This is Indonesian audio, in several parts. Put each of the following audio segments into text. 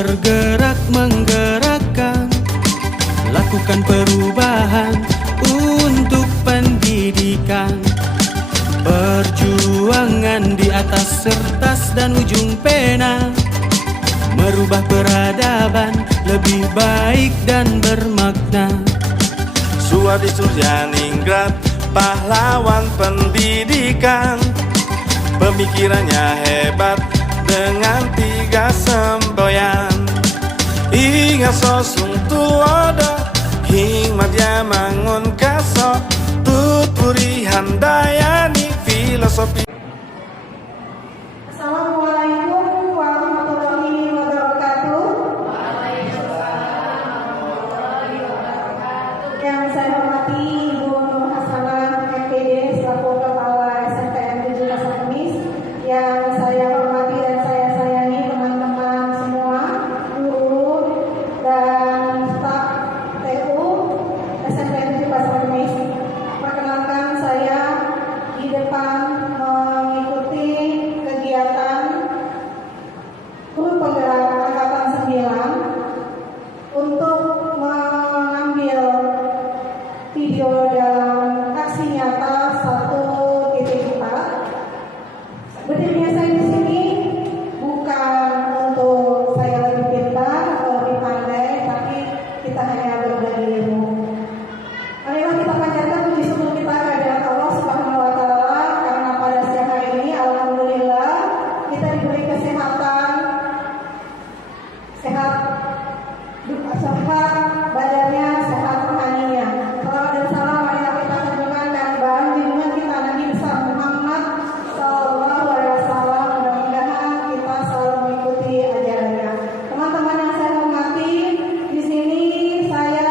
bergerak menggerakkan, lakukan perubahan untuk pendidikan. Perjuangan di atas kertas dan ujung pena, merubah peradaban lebih baik dan bermakna. Suadi Suryaningrat, pahlawan pendidikan, pemikirannya hebat dengan 3 semboyan. Ingat sosung tulodo, hikmat dia mangun kaso, tutpuri handayani filosofi. Assalamualaikum warahmatullahi wabarakatuh. Yang saya hormati Ibu Nur Hasanah MPD selaku Kepala SMPN 7 Pasar Kemis, yang saya hormati dan saya sayangi teman-teman semua, guru dan staf TU SMPN 7 Pasar Kemis. Perkenalkan, saya di depan mengikuti kegiatan grup penggerak Angkatan 9 untuk mengambil video dalam aksi nyata 1.4. Berdirinya saya di sini bukan untuk saya lebih pintar atau lebih pandai, tapi kita hanya berbagi ilmu. Marilah kita panjatkan puji syukur kita kepada Allah Subhanahu wa Ta'ala, karena pada siang hari ini alhamdulillah kita diberi kesehatan, sehat badannya, sehat rohaninya. Salawat dan salam marilah kita sanjungkan dan bahan junjungan kita Nabi besar Muhammad Sallallahu Alaihi Wasallam. Mudah-mudahan kita selalu mengikuti ajarannya. Teman-teman yang saya hormati, di sini saya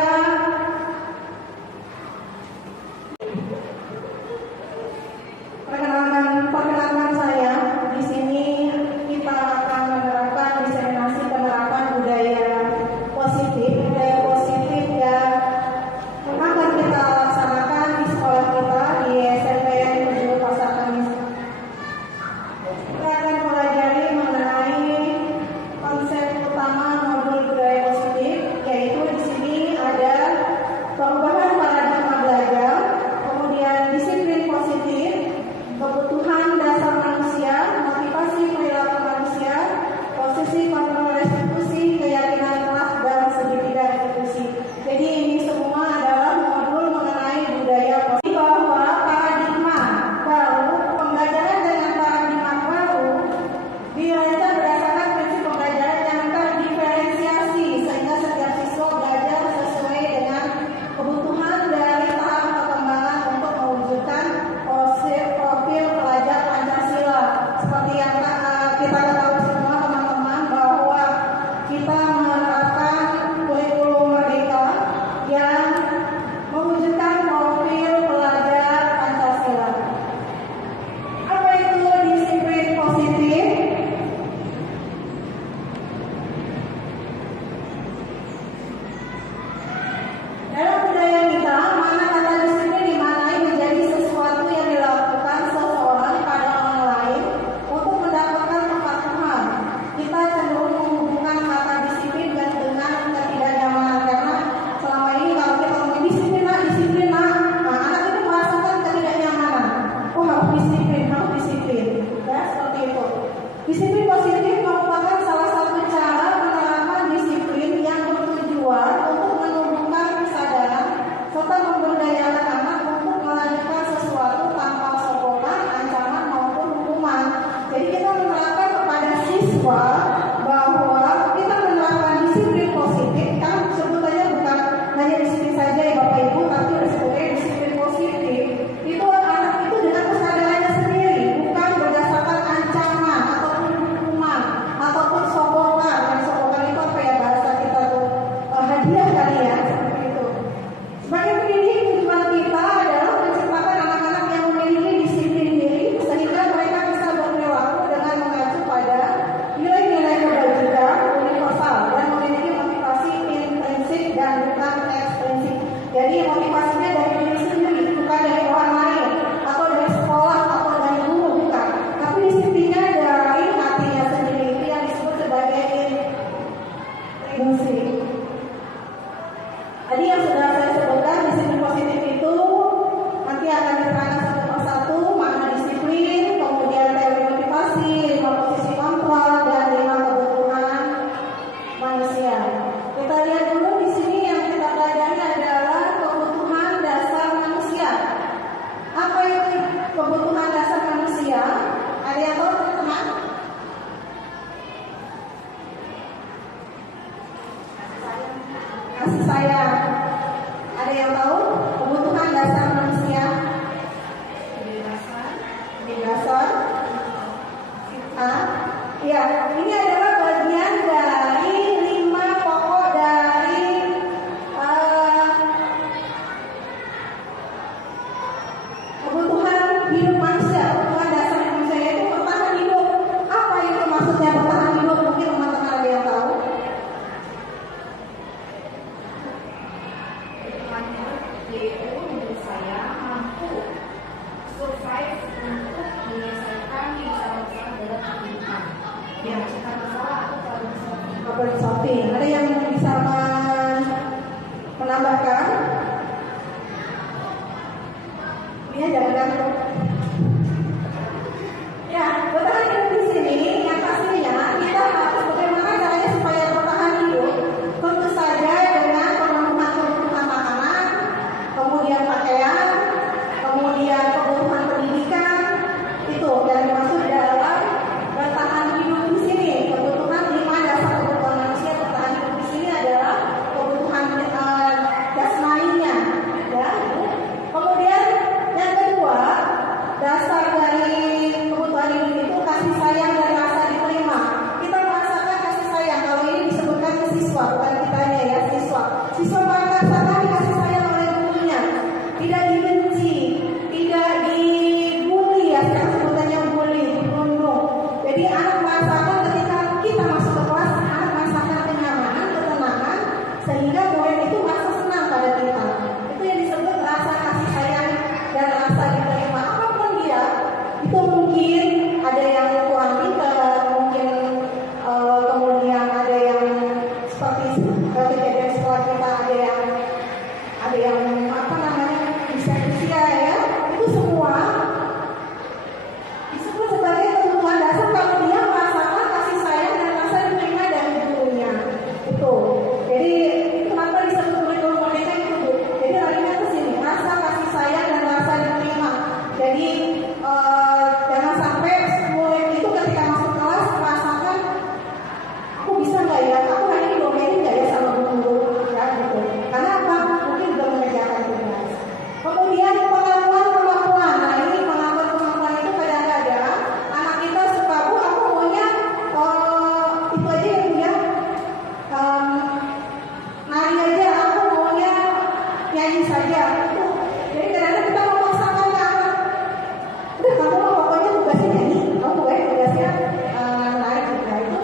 perkenalkan saya. Di sini kita akan menerapkan diseminasi penerapan budaya positif, budaya musik. Tadi yang sudah saya sebutkan, disiplin positif itu nanti akan diterangkan satu persatu, makna disiplin, kemudian teori motivasi, 5 posisi kontrol, dan 5 kebutuhan manusia. Kita lihat dulu di sini yang kita pelajari adalah kebutuhan dasar manusia. Apa itu kebutuhan dasar manusia? Ada yang tahu teman-teman? Kasih sayang. Ada yang tahu kebutuhan dasar manusia? Kebebasan. Ya, ini adalah bagian dari 5 pokok dari kebutuhan hidup manusia. Kebutuhan dasar manusia yaitu bertahan hidup. Apa itu maksudnya bertahan hidup? Mungkin teman-teman ada yang tahu. Yaitu menurut saya mampu survive untuk menyelesaikan masalah-masalah dalam kehidupan. Menyelesaikan masalah atau Problem solving. Ada yang bisa menambahkan? Ini aja kan? Ya, bertahan hidup di sini yang pastinya kita harus bagaimana caranya supaya bertahan hidup. Tentu saja dengan pemenuhan kebutuhan makanan, kemudian pakaian, kemudian kebutuhan pendidikan, itu yang dimaksud dalam bertahan hidup di sini. Kebutuhan 5 dasar kebutuhan manusia bertahan hidup di sini adalah kebutuhan jasmaninya, ya. Kemudian yang kedua, dasar dari kebutuhan hidup itu kasih sayang dan rasa diterima. Kita merasakan kasih sayang. Kalau ini disebutkan ke siswa, bukan kitanya ya, siswa. Siswa merasakan dikasih sayang oleh gurunya, tidak dibenci, tidak dibully ya, sekarang sebutannya bully, dibunuh. Jadi anak merasakan ketika kita masuk ke kelas, anak merasakan kenyamanan, ketenangan, sehingga murid itu merasa senang pada kita. Itu yang disebut rasa kasih sayang dan rasa diterima. Apapun dia, itu mungkin ada yang kurang pintar, mungkin kemudian ada yang seperti kejadian sekolah kita, ada yang apa namanya usia ya, itu semua disebut sebagai kebutuhan dasar kalau dia merasakan kasih sayang dan rasa diterima dari gurunya. Itu. Jadi kenapa disebut kurikulum merdeka itu? Jadi larinya ke sini, rasa kasih sayang dan rasa diterima. Jadi jangan sampai murid itu ketika masuk kelas merasakan aku bisa nggak ya? Aku hari ini diomelin nggak ya sama guru? Ya gitu. Karena apa? Mungkin belum mengerjakan tugas. Kemudian pengakuan kemampuan. Nah ini pengakuan kemampuan itu kadang-kadang anak kita suka, aku maunya itu aja ya Bu ya. Nari aja, aku maunya nyanyi saja. Itu. Jadi kadang-kadang kita memaksakan ke anak. Udah kamu mau pokoknya tugasnya nyanyi, kamu pokoknya tugasnya nari juga. Itu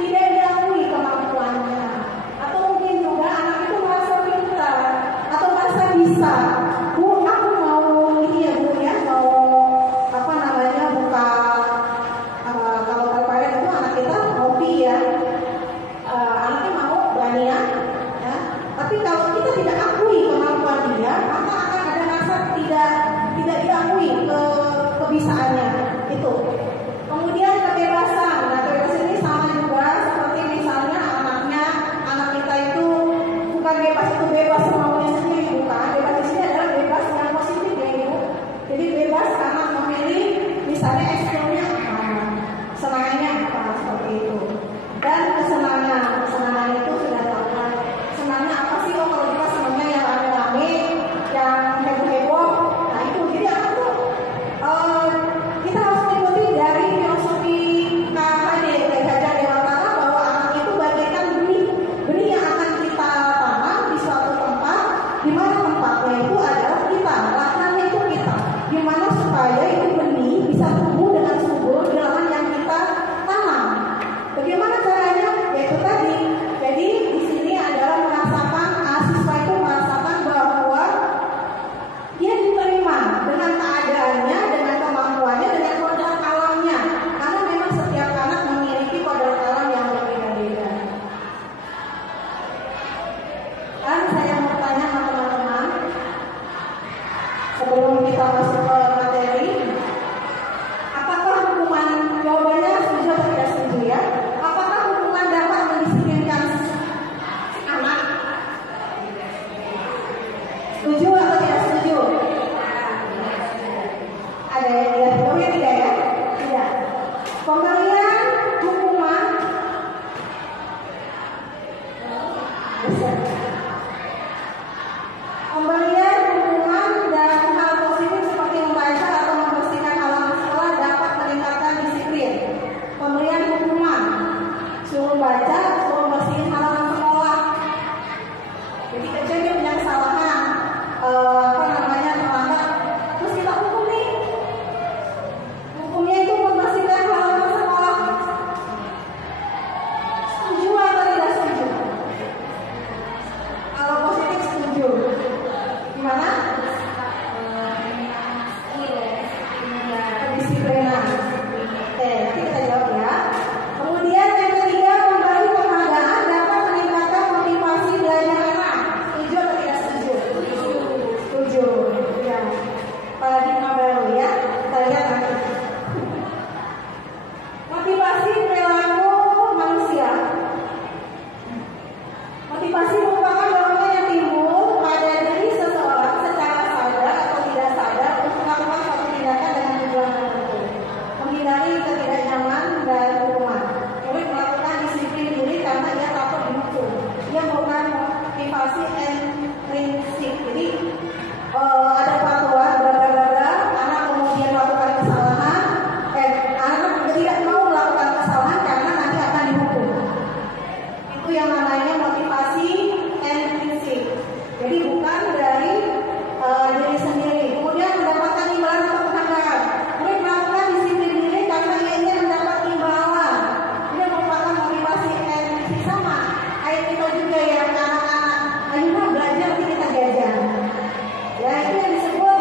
tidak diakui kemampuan Pemberian dukungan dan hal positif seperti membaca atau membersihkan halaman sekolah dapat meningkatkan disiplin. Pemberian hukuman, suruh baca, suruh bersihin halaman sekolah. Jadi kecil dia punya kesalahan, terlambat, terus kita hukum nih. Hukumnya itu membersihkan halaman sekolah. Setuju atau tidak setuju? Kalau positif setuju. Gimana? Kedisiplinan. Oke, nanti kita jawab ya. Kemudian yang ketiga, memberi penghargaan dapat meningkatkan motivasi belajar anak. Setuju atau tidak setuju? Setuju. Ya. Paradigma baru ya. Kita lihat nanti. Motivasi perilaku manusia. Motivasi merupakan dorongan yang timbul pada diri seseorang secara sadar atau tidak sadar untuk melakukan suatu tindakan dengan tujuan tertentu, menghindari ketidaknyamanan dan hukuman. Murid melakukan disiplin diri karena ia takut dihukum. Ia merupakan motivasi intrinsik. Jadi ada peraturan, anak kemudian melakukan kesalahan, anak tidak mau melakukan kesalahan karena nanti akan dihukum. Itu yang namanya motivasi intrinsik. Jadi bukan dari diri sendiri. Kemudian mendapatkan imbalan atau penghargaan. Murid melakukan disiplin diri karena ia ingin mendapat imbalan. Ini merupakan motivasi intrinsik. Sama ayat kita juga ya, anak-anak. Ayo belajar nanti kita jajan. Ya itu yang disebut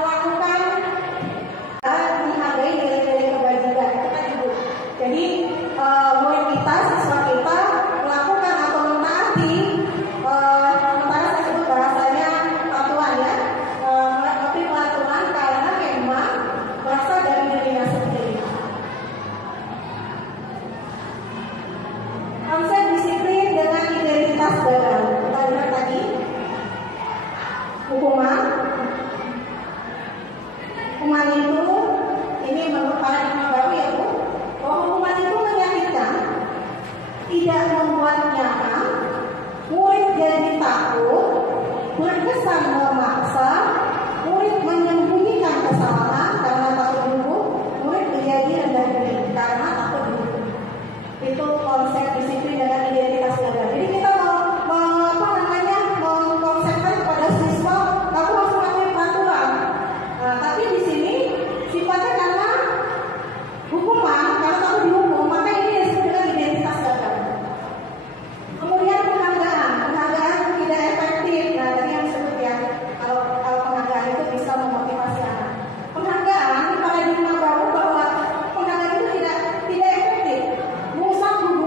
melakukan menghargai nilai-nilai kebajikan. Itu kan ibu. Jadi murid kita, siswa kita melakukan atau mentaati, sementara saya sebut bahasanya peraturan ya, tapi peraturan karena memang berasal dari dirinya sendiri. Konsep disiplin dengan identitas gagal. Kita lihat tadi hukuman. Hukuman itu ini menurut paradigma baru ya Bu, bahwa hukuman itu menyakitkan, tidak membuat nyaman, murid jadi takut, berkesan memaksa, murid menyembunyikan kesalahan karena takut dihukum, murid menjadi rendah diri karena takut dihukum. Itu konsep disiplin dengan identitas gagal. Jadi kita mengkonsepkan kepada siswa, kamu harus melakukan peraturan. Nah, tapi di sini sifatnya karena hukuman, karena takut dihukum, maka ini disebut dengan identitas gagal. Kemudian penghargaan tidak efektif. Nah, tadi yang disebut ya, kalau penghargaan itu bisa memotivasi anak. Penghargaan di paradigma baru bahwa penghargaan itu tidak efektif, merusak hubungan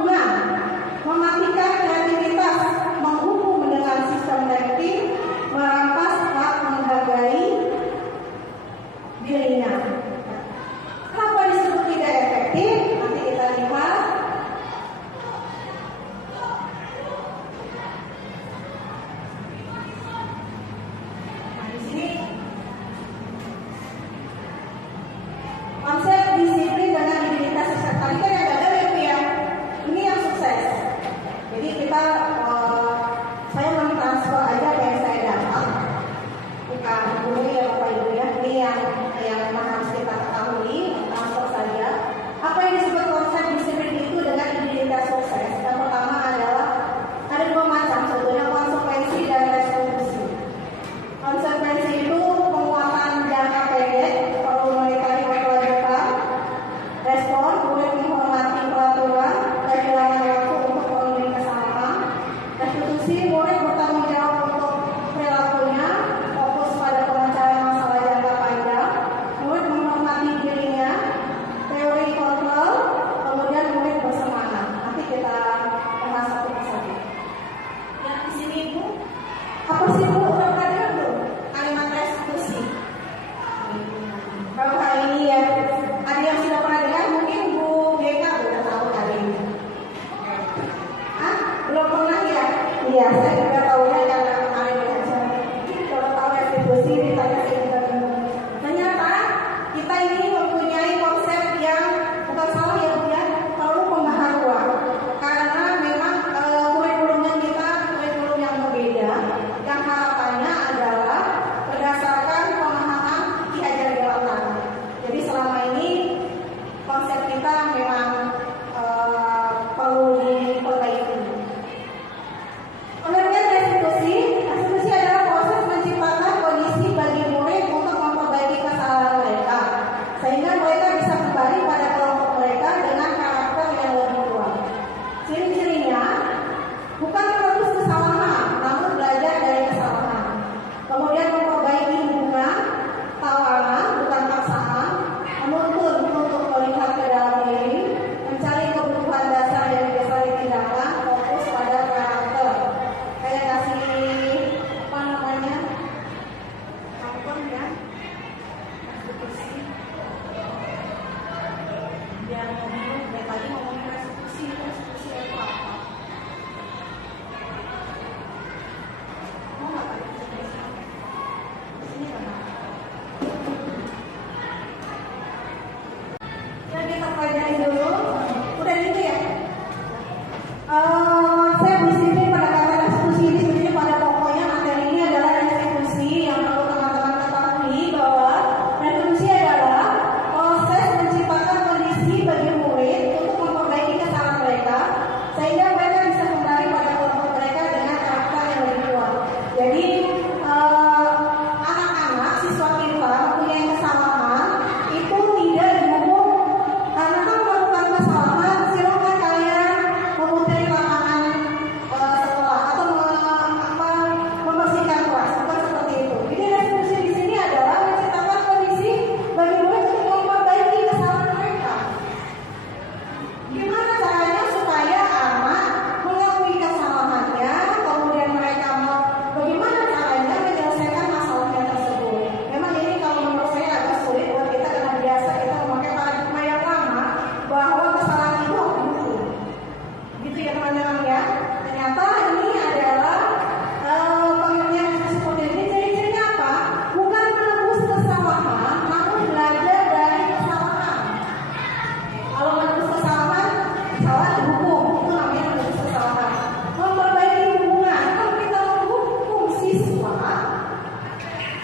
dihukum, itu namanya menjadi kesalahan. Memperbaiki hubungan, kalau kita menghukum siswa,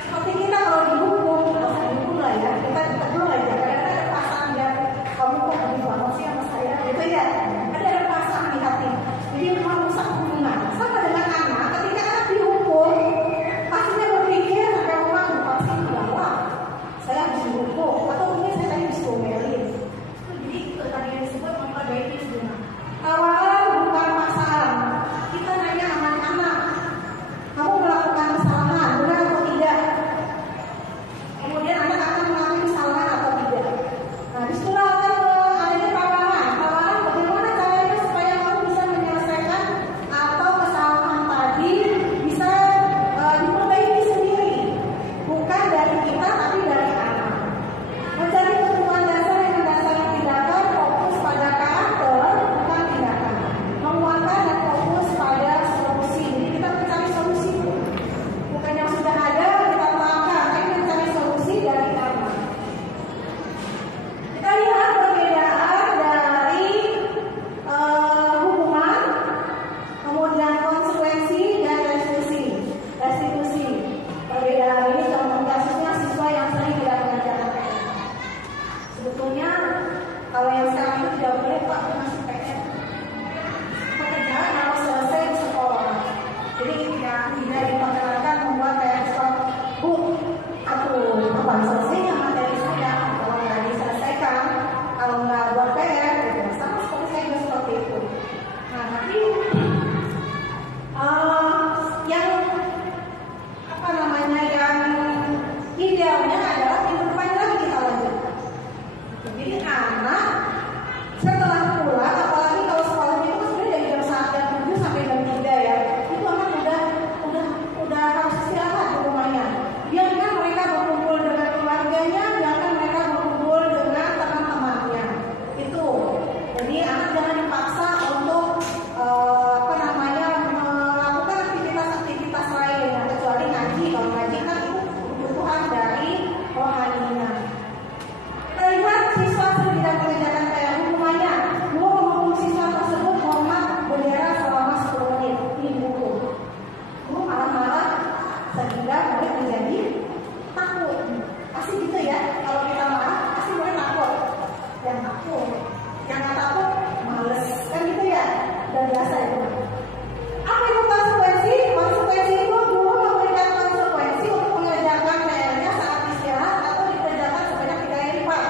seperti kita kalau dihukum, kalau saya dihukum lah ya, kita ditegur aja. Kadang-kadang ada perasaan ya, kamu kok lebih banget sih sama saya, gitu ya. Ada perasaan di hati. Jadi merusak hubungan. Sama dengan anak, ketika anak dihukum, pastinya berpikir sampai orang pasti bahwa saya harus dihukum, atau mungkin saya tadi diomelin. Jadi itu tadi yang disebut memperbaiki hubungan. Awalan bukan paksaan. Kita nanya sama anak, kamu melakukan kesalahan, benar atau tidak? Kemudian anak akan mengakui kesalahan atau tidak. Nah, disitulah akan adanya tawaran. Tawaran bagaimana caranya supaya kamu bisa menyelesaikan atau kesalahan tadi bisa diperbaiki sendiri, bukan dari kita tapi dari anak. Mencari ketentuan dasar yang mendasari tindakan, fokus pada karakter bukan tindakan. Menguatkan dan fokus pada solusi. Jadi kita mencari solusi, bukan yang sudah ada kita terapkan, tapi mencari solusi dari anak. Kita lihat perbedaan dari hukuman, kemudian konsekuensi dan restitusi. Perbedaan ini contoh kasusnya siswa yang sering tidak mengerjakan PR. Sebetulnya kalau yang sekarang itu tidak boleh Pak masih PR. Pekerjaan harus selesai di sekolah. Jadi tidak diperkenankan membuat PR sekolah. Bu, aku kapan selesainya materi saya? Kalau nggak diselesaikan, kalau nggak buat PR, gitu. Sama seperti saya juga seperti itu. Nah, tapi yang yang idealnya adalah minggu depan lagi kita lanjutkan. Jadi anak setelah pulang, apalagi kalau sekolahnya itu sebenarnya dari jam 7 sampai jam 3 ya, itu anak udah harus istirahat di rumahnya. Biarkan mereka berkumpul dengan keluarganya, biarkan mereka berkumpul dengan teman-temannya. Itu. Jadi anak jangan dipaksa untuk melakukan aktivitas lain, kecuali ngaji. Kalau ngaji kan itu kebutuhan dari rohaninya. Kita lihat siswa tidak mengerjakan PR hukumannya. Guru menghukum siswa tersebut hormat bendera selama 10 menit. Ini buku. Guru marah-marah sehingga murid menjadi takut. Pasti gitu ya. Kalau kita marah, pasti murid takut. Yang takut, yang nggak takut, males. Kan gitu ya. Dan biasa itu. Apa itu konsekuensi? Konsekuensi itu guru memberikan konsekuensi untuk mengerjakan PR-nya saat istirahat atau dikerjakan sebanyak 3 kali lipat.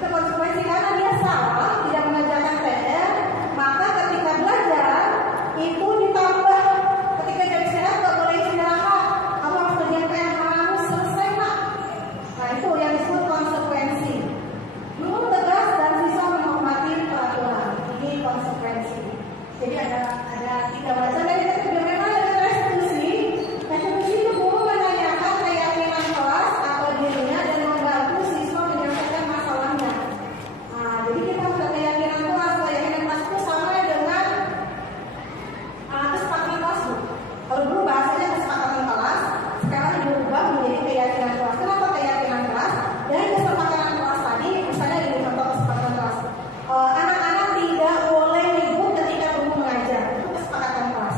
Itu konsekuensi karena dia salah, tidak mengerjakan PR, maka ketika belajar itu ditambah. Ketika jam istirahat nggak boleh istirahat, kamu harus kerjakan PR, harus selesai Pak. Nah itu yang disebut konsekuensi. Guru tegas dan siswa menghormati peraturan. Ini konsekuensi. Jadi ada 3 macam. Dan itu bagaimana dengan restitusi? Restitusi itu guru menanyakan keyakinan kelas atau dirinya dan membantu siswa menyelesaikan masalahnya. Nah, jadi kita sudah keyakinan kelas itu sama dengan kesepakatan kelas Bu. Kalau dulu bahasanya kesepakatan kelas, sekarang diubah menjadi keyakinan kelas. Kenapa keyakinan kelas? Dari kesepakatan kelas tadi, misalnya ini contoh kesepakatan kelas. Anak-anak tidak boleh ribut ketika guru mengajar. Itu kesepakatan kelas.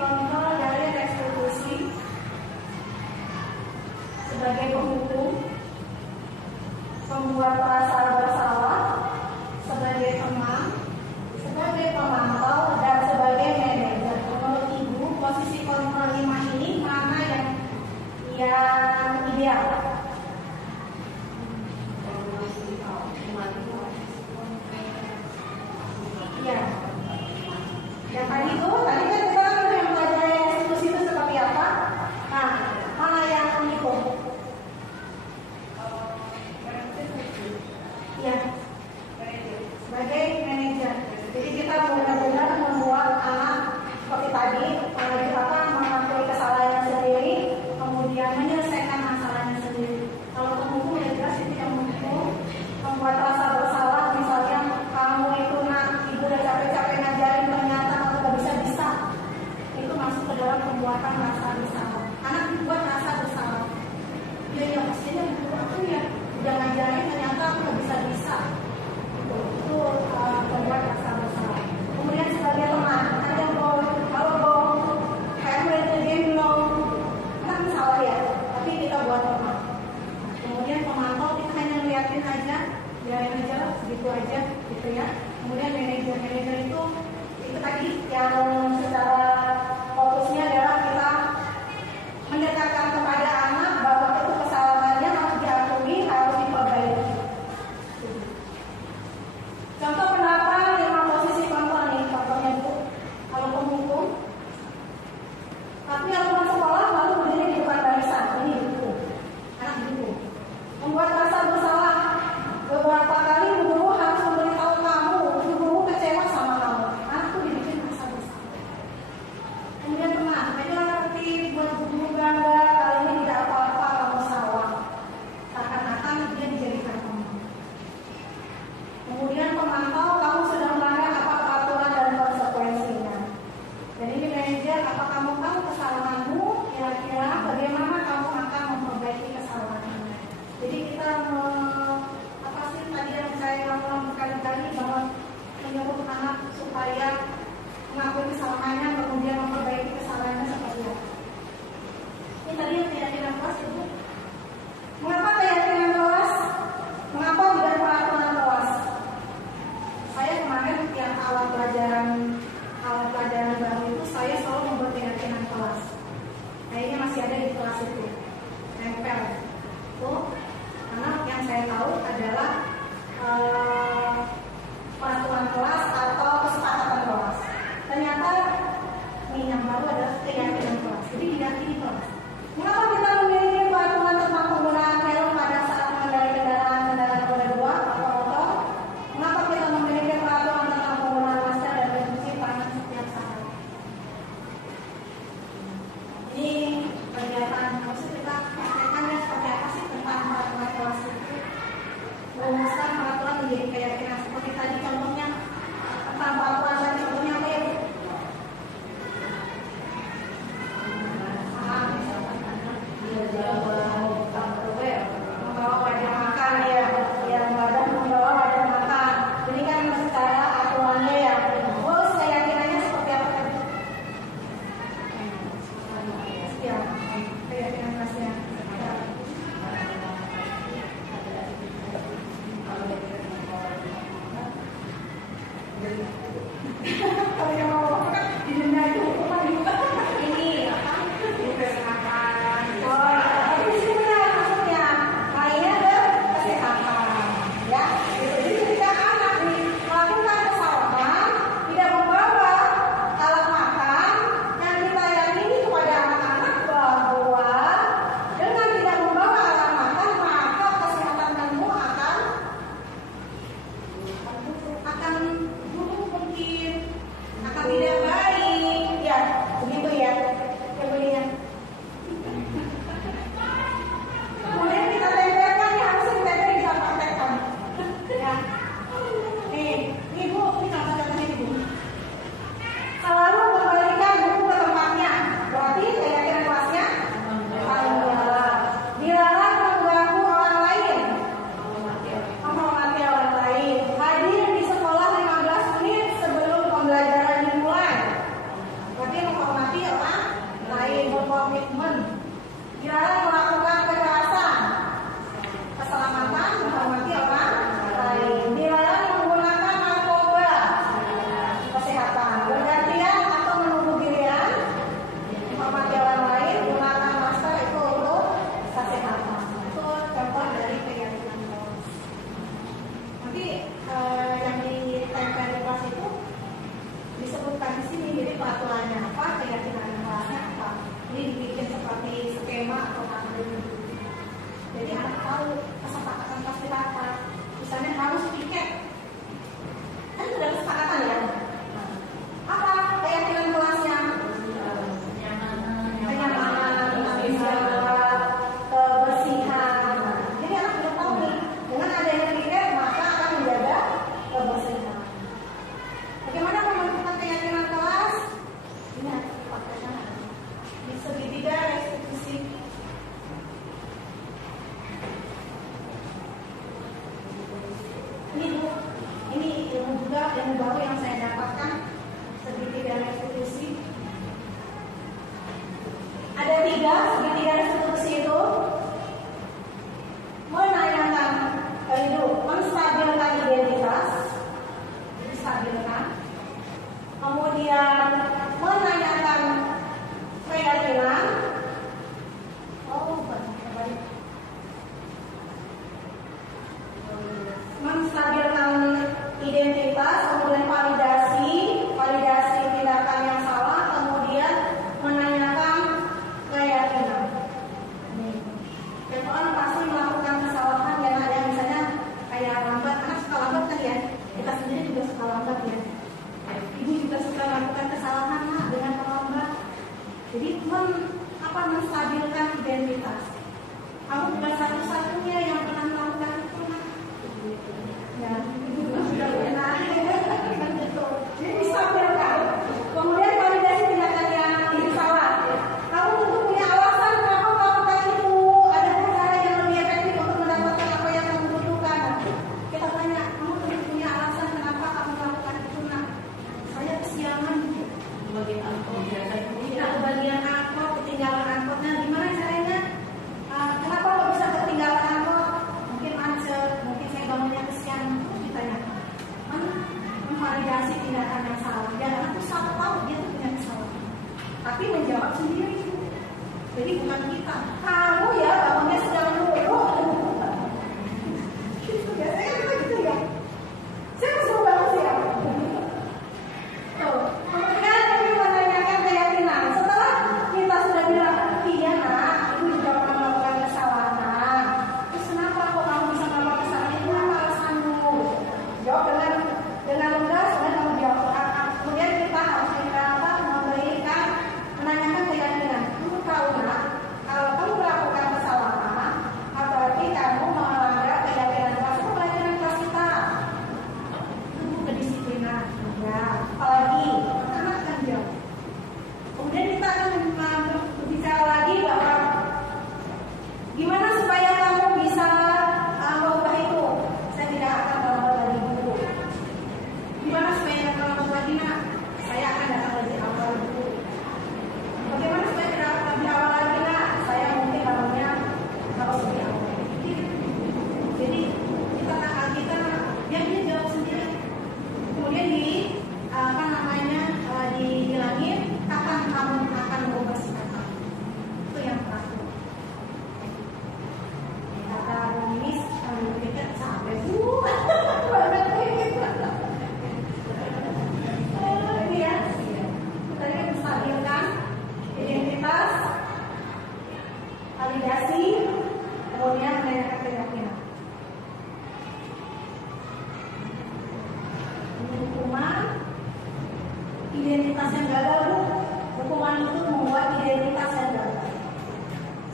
kontrol dari restitusi sebagai penghukum, pembuat rasa bersalah sebagai teman, sebagai pemantau, dan sebagai manajer. Menurut Ibu, posisi kontrol 5 ini mana yang ideal? Iya. Yang tadi kan kita udah mempelajari restitusi itu seperti apa. Nah, mana yang itu? Iya. Sebagai manajer. Jadi kita benar-benar membuat anak seperti tadi mengakui kesalahannya sendiri, kemudian menyelesaikan masalahnya sendiri. Kalau penghukum ya jelas itu yang menghukum, membuat rasa bersalah. Misalnya kamu itu ibu udah capek-capek ngajarin ternyata kamu gak bisa, itu masuk ke dalam pembuatan rasa bersalah. Anak dibuat rasa bersalah. Ya pastinya aku ya udah ngajarin ternyata aku gak bisa. Itu membuat rasa bersalah. Kemudian sebagai teman, ada kalau kayak main game belum, kan salah ya, tapi kita buat teman. Kemudian pemantau kita hanya liatin aja, biarin aja lah, segitu aja, gitu ya. Kemudian manajer itu tadi yang secara fokusnya adalah kita mendekatkan kepada anak bahwa itu kesalahannya harus diakui, harus diperbaiki. Contoh penerapan 5 posisi kontrol nih, contohnya Bu. Kalau penghukum, tapi aturan sekolah lalu berdiri di depan barisan, ini dukung, anak dukung. Membuat rasa bersalah, beberapa kali guru harus memberitahu kamu, guru kecewa sama kamu, anak tuh dibikin rasa bersalah. Kemudian teman, itu seperti buat guru bangga, kali ini tidak apa-apa kamu salah, seakan-akan dia dijadikan teman. Kemudian pemantau, kamu sudah melanggar apa peraturan dan konsekuensinya. Dan ini manajer, apa kamu tahu kesalahanmu, kira-kira bagaimana kamu akan memperbaiki kesalahanmu. Jadi kita apa sih tadi yang saya ngomong berkali-kali bahwa menyuruh anak supaya mengakui kesalahannya, kemudian memperbaiki kesalahannya seperti apa. Ini tadi yang keyakinan kelas itu. Mengapa keyakinan kelas? Mengapa tidak peraturan kelas? Saya kemarin yang alat pelajaran baru itu saya selalu membuat keyakinan kelas. Kayaknya masih ada di kelas itu, nempel. Tuh, karena yang saya tahu adalah peraturan kelas atau kesepakatan kelas. Ternyata ini yang baru adalah keyakinan kelas. Jadi diyakini kelas. Mengapa kita memiliki peraturan tentang penggunaan helm pada saat mengendarai kendaraan roda 2 atau motor? Mengapa kita memiliki peraturan tentang penggunaan masker dan mencuci tangan setiap saat? Ini kegiatan maksud kita praktekannya seperti apa sih tentang peraturan kelas itu? Merumuskan peraturan menjadi keyakinan seperti tadi contohnya tentang peraturan tadi contohnya apa ya? Membawa wadah makan ya, yang badan membawa wadah makan. Jadi kan secara aturannya ya, keyakinannya seperti apa tadi? Ya, keyakinan kelasnya. Kalau yang mau di dunia itu ini apa? Kesehatan. Oh, itu sih benar maksudnya. Lainnya adalah kesehatan, ya. Jadi ketika anak melakukan kesalahan, tidak membawa alat makan, yang kita yakini kepada anak-anak bahwa dengan tidak membawa alat makan, maka kesehatan kamu akan buruk mungkin, akan juga ilmu baru yang saya dapatkan segitiga restitusi. Ada 3 segitiga restitusi itu menanyakan hidup, menstabilkan identitas, stabilkan, kemudian menanyakan keyakinan, menstabilkan identitas, kemudian validasi tindakan yang salah, kemudian menanyakan keyakinan. Setiap orang pasti melakukan kesalahan yang ada, misalnya kayak lambat, anak suka lambat kan ya, kita sendiri juga suka lambat ya. Ibu juga suka melakukan kesalahan dengan terlambat. Jadi menstabilkan identitas. Kamu bukan satu-satunya yang pernah melakukan itu, nak. Ya, ibu juga sudah pernah. Jadi distabilkan. Kemudian validasi tindakan yang salah. Kamu tentu punya alasan kenapa melakukan itu. Ada cara yang lebih efektif untuk mendapatkan apa yang kamu butuhkan. Kita tanya, kamu tentu punya alasan kenapa kamu melakukan itu, nak. Saya kesiangan. Bagian angkot, bagian angkot, ketinggalan angkotnya. Gimana caranya? Kenapa kok bisa ketinggalan angkot? Mungkin macet, mungkin saya bangunnya kesiangan. Ditanya, memvalidasi tindakan yang salah. Dan anak itu satu tahu dia tuh punya kesalahan, tapi menjawab sendiri. Jadi bukan kita. Kamu ya bangunnya sedang dulu. Biasanya kita gitu ya. Saya mau bangun sih ya. Kemudian kami menanyakan keyakinan. Setelah kita sudah bilang, iya nak, ibu juga pernah melakukan kesalahan. Terus kenapa kok kamu bisa melakukan kesalahan? Itu apa alasanmu? Jawab dengan lugas, kemudian kamu jawab. Kemudian kita harus memberikan, menanyakan keyakinan. Kamu tahu nak, kalau kamu melakukan kesalahan, berarti kamu melanggar keyakinan kelas. Itu keyakinan kelas kita. Itu kedisiplinan. Ya, apalagi anak kan jawab. Kemudian kita akan berbicara lagi bahwa gimana supaya kamu bisa mengubah itu. Saya tidak akan terlambat lagi dulu. Gimana supaya tidak terlambat lagi, nak? Saya akan datang lebih awal dulu. Bagaimana supaya tidak lebih awal lagi, nak? Saya mungkin bangunnya harus lebih awal. Jadi kita dia jawab sendiri. Kemudian dibilangin kapan kamu akan mengubah sikap kamu. Itu yang terakhir. Kata Miss, kalau kita sampai banget ini ya. Tadi menstabilkan identitas, validasi, kemudian menanyakan keyakinan. Hukuman, identitas yang gagal, hukuman itu membuat identitas yang gagal.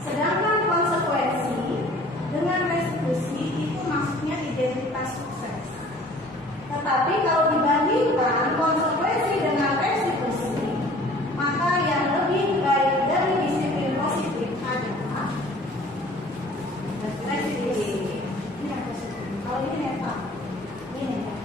Sedangkan konsekuensi dengan restitusi itu maksudnya identitas sukses. Tetapi kalau dibandingkan konsekuensi dengan restitusi, maka yang lebih baik dari disiplin positif adalah restitusi. Ini yang positif. Kalau ini netral, ini netral.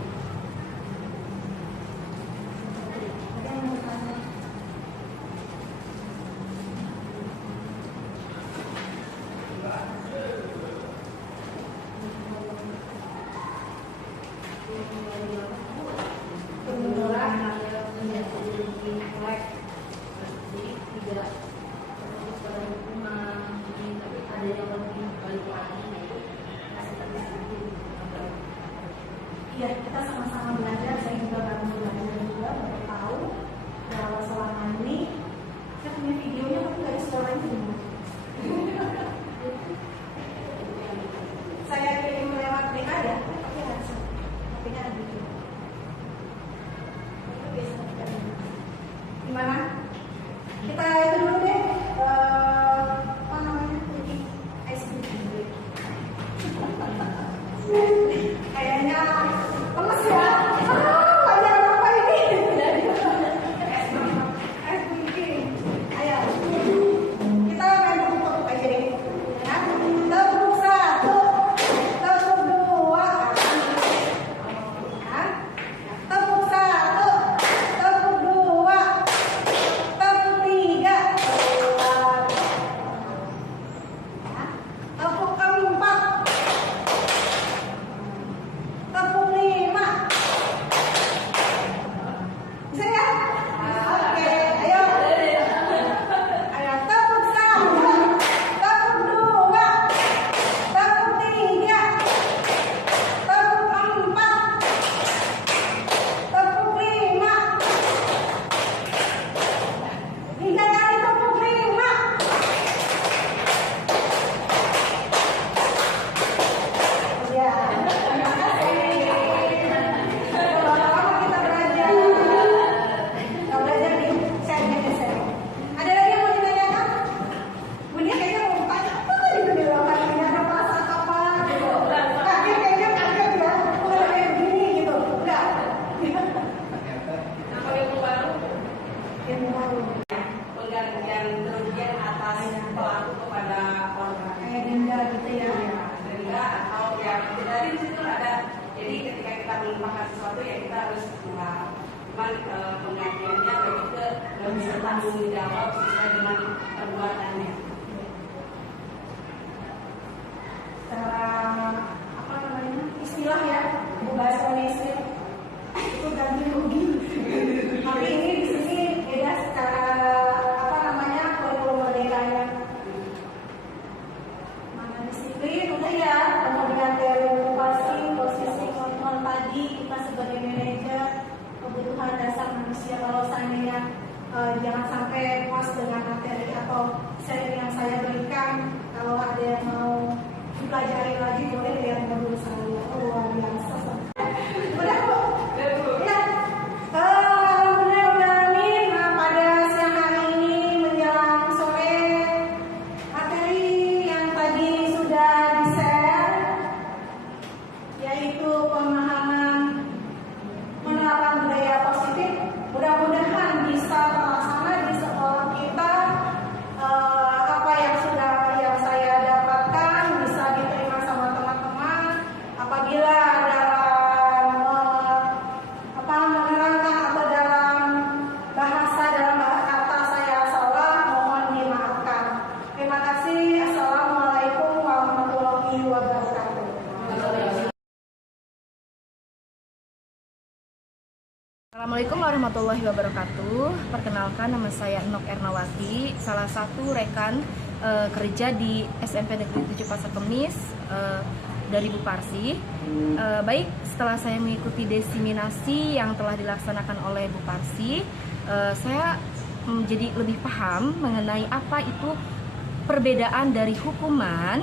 tanggung jawab sesuai dengan perbuatannya. Secara apa namanya istilah ya bahasa Indonesia itu ganti rugi. Tapi ini di sini beda secara apa namanya kurikulum merdekanya. Mana disiplin udah ya, kemudian teori okupasi, posisi kontrol tadi kita sebagai manajer kebutuhan dasar manusia. Kalau seandainya jangan sampai puas dengan materi atau seri yang saya berikan, kalau ada yang mau pelajari lagi boleh lihat modul saya. Luar biasa. Udah kok. Ya. Alhamdulillah. Nah, pada siang hari ini menjelang sore materi yang tadi sudah di-share yaitu pemahaman menerapkan budaya positif. Mudah-mudahan bisa terlaksana di sekolah kita. Apa yang saya dapatkan bisa diterima sama teman-teman. Apabila dalam menerangkan atau dalam dalam bahasa kata saya salah, mohon dimaafkan. Terima kasih. Assalamualaikum warahmatullahi wabarakatuh. Assalamualaikum warahmatullahi wabarakatuh. Perkenalkan, nama saya Nok Ernawati, salah satu rekan kerja di SMP Negeri 7 Pasar Kemis dari Bu Parsi. Baik, setelah saya mengikuti diseminasi yang telah dilaksanakan oleh Bu Parsi, saya menjadi lebih paham mengenai apa itu perbedaan dari hukuman,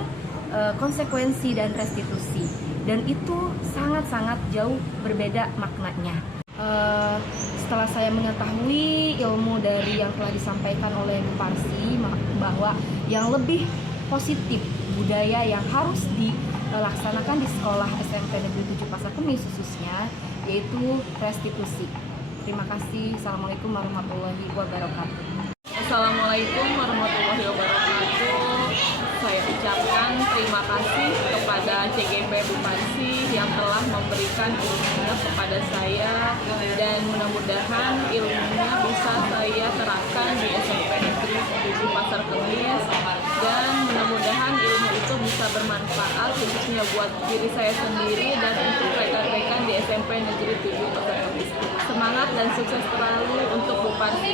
konsekuensi, dan restitusi. Dan itu sangat-sangat jauh berbeda maknanya. Setelah saya mengetahui ilmu dari yang telah disampaikan oleh Bu Parsi bahwa yang lebih positif budaya yang harus dilaksanakan di sekolah SMP Negeri 7 Pasar Kemis khususnya yaitu restitusi. Terima kasih. Assalamualaikum warahmatullahi wabarakatuh. Assalamualaikum warahmatullahi wabarakatuh. Saya ucapkan terima kasih kepada CGP Bu Parsi yang telah memberikan ilmunya kepada saya, dan mudah-mudahan ilmunya bisa saya terapkan di SMP Negeri 7 Pasar Kemis, dan mudah-mudahan ilmu itu bisa bermanfaat khususnya buat diri saya sendiri dan untuk rekan-rekan di SMP Negeri 7 Pasar Kemis. Semangat dan sukses selalu untuk Bu Parsi.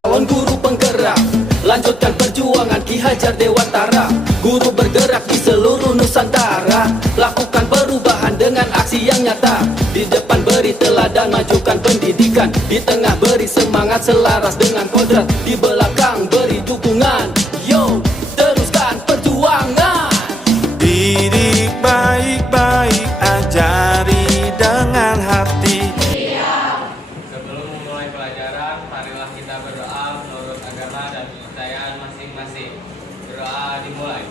Kawan guru penggerak, lanjutkan perjuangan Ki Hajar Dewantara. Guru bergerak di seluruh Nusantara, lakukan perubahan dengan aksi yang nyata. Di depan beri teladan, majukan pendidikan. Di tengah beri semangat selaras dengan kodrat. Di belakang beri dukungan. Yo, teruskan perjuangan. Didik baik-baik, ajari dengan hati. Sebelum memulai pelajaran, marilah kita berdoa menurut agama dan kepercayaan masing-masing. Berdoa dimulai.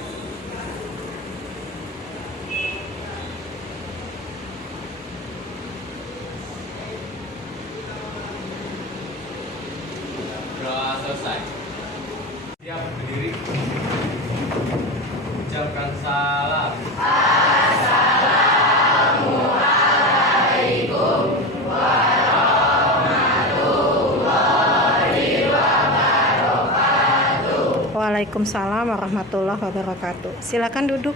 Doa selesai. Siap berdiri. Ucapkan salam. Waalaikumsalam warahmatullahi wabarakatuh. Silakan duduk.